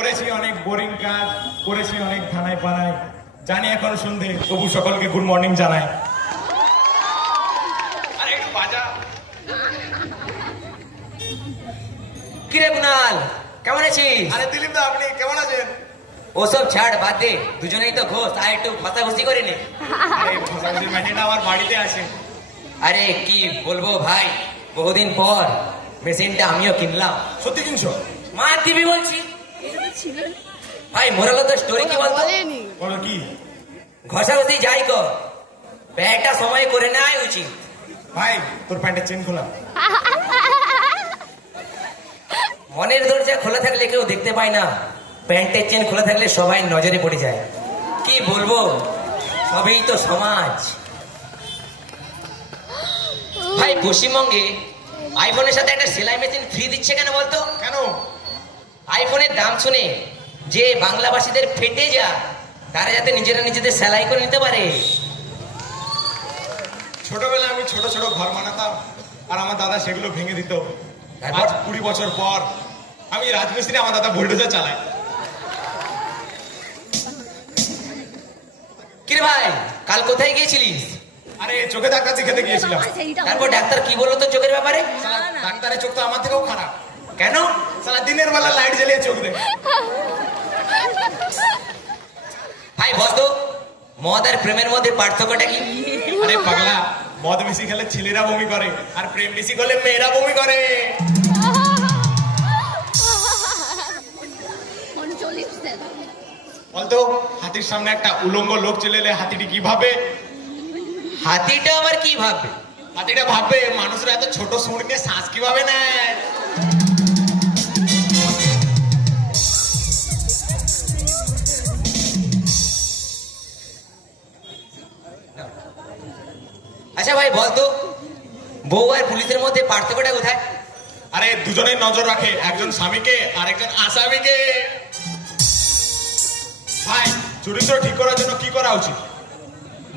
করেছি অনেক বোরিং কাজ, করেছি অনেক থানায় পানায়, জানি এখন সন্ধে, তবু সকলকে গুড মর্নিং জানাই। আরে একটু বাজা। কিরে কুনাল, কেমন আছিস? আরে দিলীপ দা, আপনি কেমন আছেন? ওসব ছাড়, বাদ দে, দুজনেই তো ঘোষ, আর একটু ঘষাঘষি করে নে। আরে ঘষাঘষি মেশিনটা আমার বাড়িতে আছে। আরে কি বলবো ভাই, বহুদিন পর মেশিনটা আমিও কিনলাম। সত্যি কিনছো? মা দিবি বলছি ভাই। মোরাল তো স্টোরি কি বলতো? বলো কি? ঘষাঘষি যাই কর, ব্যাগটা সময় করে নেওয়াই উচিত। ভাই তোর প্যান্টের চেন খোলা। মনের দরজা খোলা থাকলে কেউ দেখতে পায় না, প্যান্টের চেন খোলা থাকলে সবাই নজরে পড়ে যায়। কি বলবো, সবই তো সমাজ। ভাই পশ্চিমবঙ্গে আইফোনের সাথে একটা সেলাই মেশিন ফ্রি দিচ্ছে কেন বলতো? কেন? আইফোনের দাম শুনে যে বাংলাভাষীদের ফেটে যা, তারা যাতে নিজেরা নিজেদের সেলাই করে নিতে পারে। ছোটবেলায় আমি ছোট ছোট ঘর বানাতাম, আর আমার দাদা সেগুলো ভেঙে দিত। আজ 20 বছর পর আমি রাজমিস্ত্রি, আমার দাদা বুলডোজার চালায়। কিরে ভাই, কাল কোথায় গিয়েছিলিস? আরে চোখে ডাক্তার দেখাতে গিয়েছিলাম। তারপর ডাক্তার কি বললো তোর চোখের ব্যাপারে? ডাক্তারের চোখ তো আমার থেকেও খারাপ। কেন? সারা দিনের বেলা লাইট জ্বালিয়ে চোখ দেখে। ভাই বলতো, মদ আর প্রেমের মধ্যে পার্থক্যটা কি? আরে পাগলা, মদ বেশি খেলে ছেলেরা বমি করে, আর প্রেম বেশি করলে মেয়েরা বমি করে। বলতো, হাতির সামনে একটা উলঙ্গ লোক চলে এলে হাতিটি কি ভাবে? হাতিটা আবার কি ভাববে? হাতিটা ভাববে মানুষরা এত ছোট সুর নিয়ে শ্বাস কিভাবে নেয়। আচ্ছা ভাই বলতো, বউ আর পুলিশের মধ্যে পার্থক্যটা কোথায়? আরে দুজনেই নজর রাখে, একজন স্বামীকে আর একজন আসামিকে। ভাই চরিত্র ঠিক করার জন্য কি করা উচিত?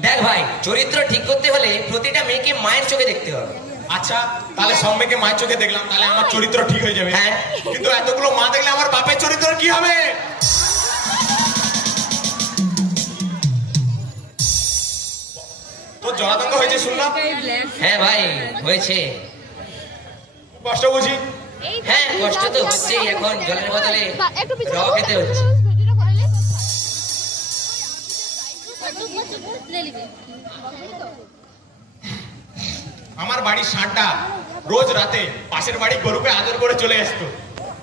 দেখ ভাই, চরিত্র ঠিক করতে হলে প্রতিটা মেয়েকে মায়ের চোখে দেখতে হবে। আচ্ছা, তাহলে সব মেয়েকে মায়ের চোখে দেখলাম, তাহলে আমার চরিত্র ঠিক হয়ে যাবে। হ্যাঁ। কিন্তু এতগুলো মা দেখলে আমার বাপের চরিত্র কি হবে? তোর জলাতঙ্ক হয়েছে শুনলাম। হ্যাঁ ভাই হয়েছে। কষ্ট বুঝি? হ্যাঁ কষ্ট তো হচ্ছেই, এখন জলের বদলে র খেতে হচ্ছে। আমার বাড়ির ষাঁড়টা রোজ রাতে পাশের বাড়ির গরুকে আদর করে চলে আসতো।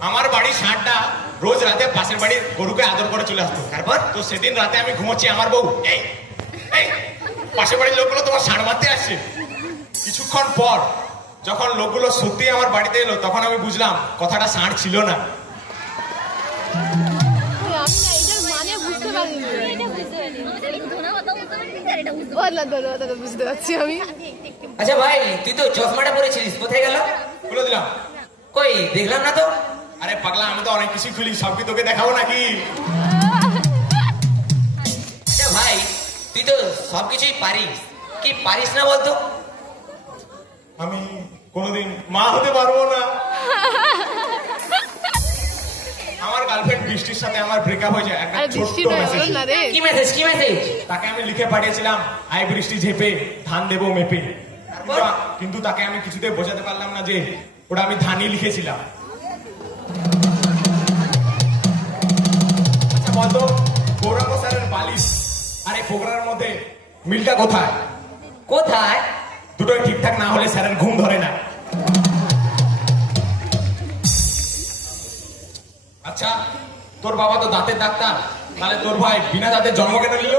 আমার বাড়ির ষাঁড়টা রোজ রাতে পাশের বাড়ির গরুকে আদর করে চলে আসতো। তারপর তো সেদিন রাতে আমি ঘুমোচ্ছি, আমার বউ এই এই পাশের বাড়ির লোকগুলো তোমার ষাঁড় মারতে আসছে। কিছুক্ষণ পর যখন লোকগুলো সত্যি আমার বাড়িতে এলো, তখন আমি বুঝলাম কথাটা ষাঁড় ছিল না। বুঝতে পারছি আমি। আচ্ছা ভাই, তুই তো চশমাটা পরেছিলিস, কোথায় গেল? খুলে দিলাম। কই দেখলাম না তো। আরে পাগলা, আমি তো অনেক কিছু খুলি, সব কি তোকে দেখাবো নাকি? আচ্ছা ভাই, তুই তো সবকিছুই পারিস, কি পারিস না বলতো? আমি কোনোদিন মা হতে পারবো না। আমার গার্লফ্রেন্ড বৃষ্টির সাথে আমার ব্রেকআপ হয়ে যায় একটা ছোট্ট মেসেজ। কি মেসেজ? কি মেসেজ? তাকে আমি লিখে পাঠিয়েছিলাম, আই বৃষ্টি ঝেপে ধান দেবো মেপে। কিন্তু তাকে আমি কিছুতে বোঝাতে পারলাম না যে ওটা আমি ধানই লিখেছিলাম। আচ্ছা বলতো, গৌরাঙ্গ স্যারের বালিশ আর এই ফোকরার মধ্যে মিলটা কোথায়? কোথায়? দুটোই ঠিকঠাক না হলে স্যারের ঘুম ধরে না। আচ্ছা, তোর বাবা তো দাঁতের ডাক্তার, তাহলে তোর ভাই বিনা দাঁতের জন্ম কেন নিল?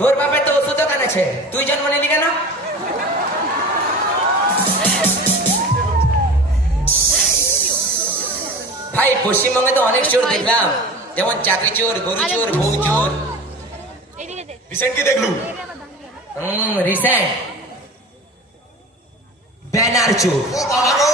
তোর বাপের তো ওষুধ দোকান আছে, তুই জন্ম নিলি কেন? ভাই পশ্চিমবঙ্গে তো অনেক চোর দেখলাম, যেমন চাকরি চোর, গরু চোর, বউ চোর। রিসেন্ট কি দেখলু? রিসেন্ট ব্যানার চোর। ও বাবা গো!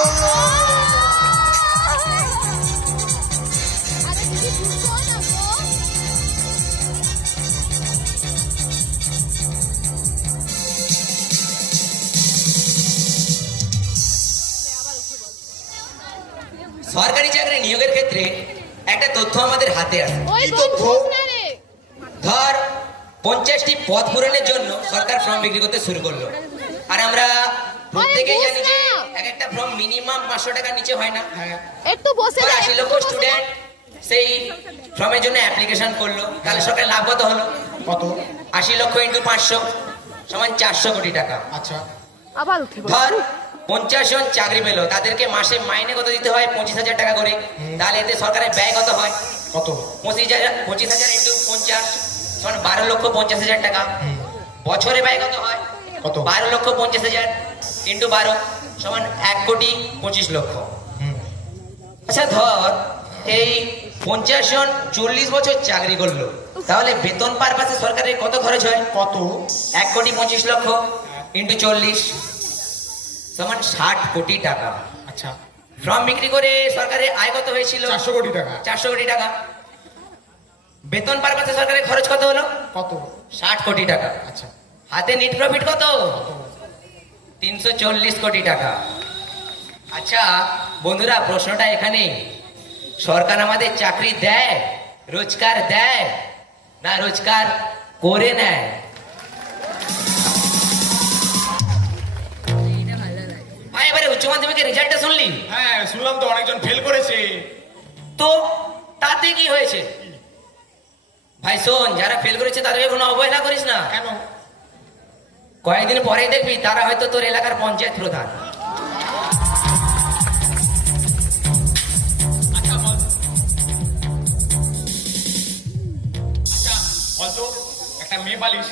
সরকারি চাকরি নিয়োগের ক্ষেত্রে একটা তথ্য আমাদের হাতে আছে। ওই কি তথ্য? বলছিস না রে। ধর 50টি পদ পূরণের জন্য সরকার ফর্ম বিক্রি করতে শুরু করলো। আর আমরা প্রত্যেকেই ওই জানি যে বুঝ না। এক একটা ফর্ম মিনিমাম 500 টাকার নিচে হয় না। একটু বসে যা, 80 লক্ষ একটু বসে যা। স্টুডেন্ট সেই ফর্মের জন্য অ্যাপ্লিকেশন করলো, তাহলে সরকার লাভ কত হলো? কত? 80 লক্ষ ইন্টু 500 সমান 400 কোটি টাকা। আচ্ছা, আবার উঠে বল। ধর 50 জন চাকরি পেলো, তাদেরকে মাসে মাইনে কত দিতে হয়? 25,000 টাকা করে। তাহলে এতে সরকারের ব্যয় কত হয়? কত? 25,000 ইন্টু 50 সমান 12,50,000 টাকা। বছরে ব্যয় কত হয়? কত? 12,50,000 ইন্টু 12 সমান 1,25,00,000। আচ্ছা ধর এই 50 জন 40 বছর চাকরি করলো, তাহলে বেতন পারপাসে সরকারের কত খরচ হয়? কত? 1,25,00,000 ইন্টু 40 সমান 60 কোটি টাকা। আচ্ছা, ফর্ম বিক্রি করে সরকারের আয় কত হয়েছিল? 400 কোটি টাকা। 400 কোটি টাকা। বেতন পারপাসে সরকারের খরচ কত হলো? কত? 60 কোটি টাকা। আচ্ছা, হাতে নেট প্রফিট কত? 340 কোটি টাকা। আচ্ছা বন্ধুরা, প্রশ্নটা এখানে, সরকার আমাদের চাকরি দেয়, রোজগার দেয়, না রোজগার করে নেয়? ভাই এবারে উচ্চ মাধ্যমিকের রেজাল্টটা শুনলি? হ্যাঁ শুনলাম তো, অনেকজন ফেল করেছে। তো তাতে কি হয়েছে? ভাই শোন, যারা ফেল করেছে তাদেরকে কোনো অবহেলা করিস না। কেন? কয়েকদিন পরে দেখবি তারা হয়তো তোর এলাকার পঞ্চায়েত প্রধান। আচ্ছা বলতো, একটা মেয়ে পালিস